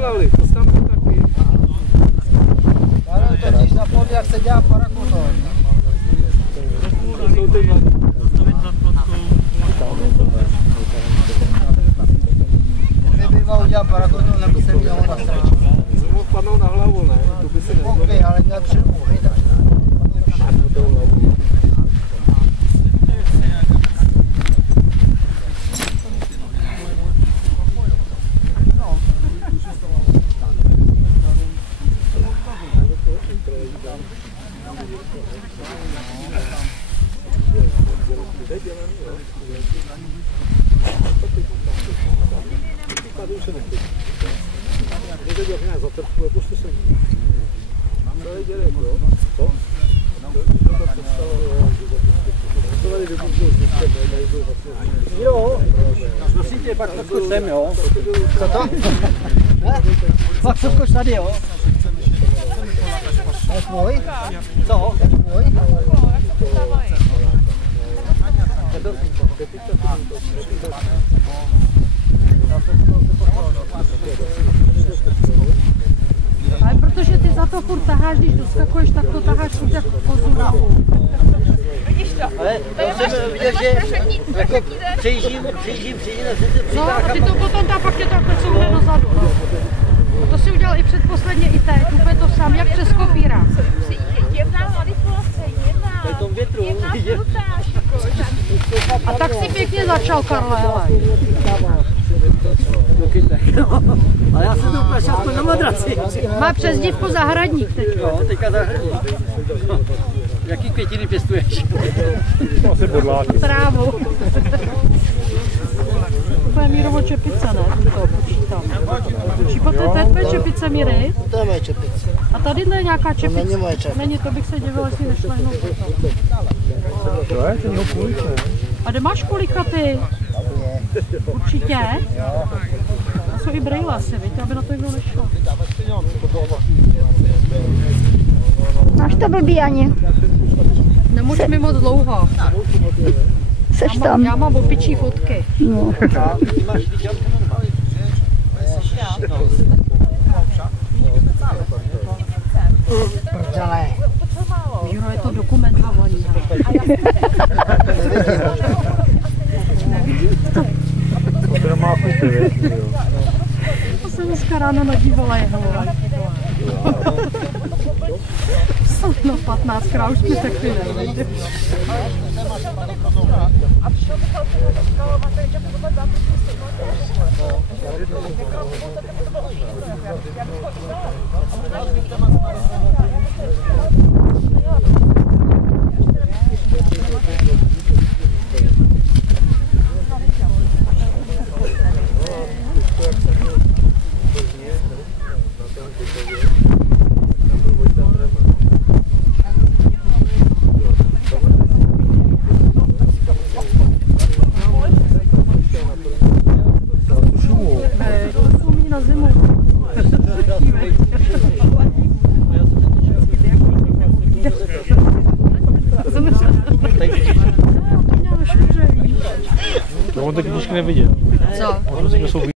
dělali, to tam taky. Ale totiž zapomněl, jak se dělá parakoton. To jsou ty mladí. Nebýval udělat parakoton, nebo se mělo na stračku. Mohl padnout na hlavu, ne? To by se nezlo. Mohl, ale měl přilbu, hejda. Jo, prosím tě, pak skoč sem, jo. Co to? Pak skoč tady, jo. Je tvůj? Co? Je tvůj? Ale protože ty za to furt taháš, když doskakuješ, tak to taháš furt jako kozu. Ale to jsem viděl, že jako přejíždím na světě. No a ty to potom tam pak tě to jako couvne dozadu. No. To si udělal i předposledně i teď, úplně to sám, jak přes kopíra. Jemná manipulace, jemná frutáž. A tak si pěkně začal, Karle, hele. Ale já jsem to uprašil aspoň na madraci. Má přezdívku zahradník teď. Jo, teďka zahradník. Jaký květiny pěstuješ? Asi bodláky. Trávu. To je Mírovo čepice, ne? To počítám. Šípote, to je čepice Míry. To je moje čepice. A tadyhle je nějaká čepice. Není moje čepice. Není, to bych se divila, jestli nešlehnou potom. To je ten kulik, ne? A kde máš kolika ty? Určitě. A jsou i brejle asi, víte, aby na to někdo nešlo. Máš to blbý, Ani. Nemůžu mi moc dlouho. Seš tam. Já mám opičí fotky. No. Prdele. Míro, je to dokumentovaný. To má kupy, To jsem dneska ráno nadívala jeho. No 15krát už mi řekli, ne? Na zimu. No on ty knížky neviděl. Co? On to jsou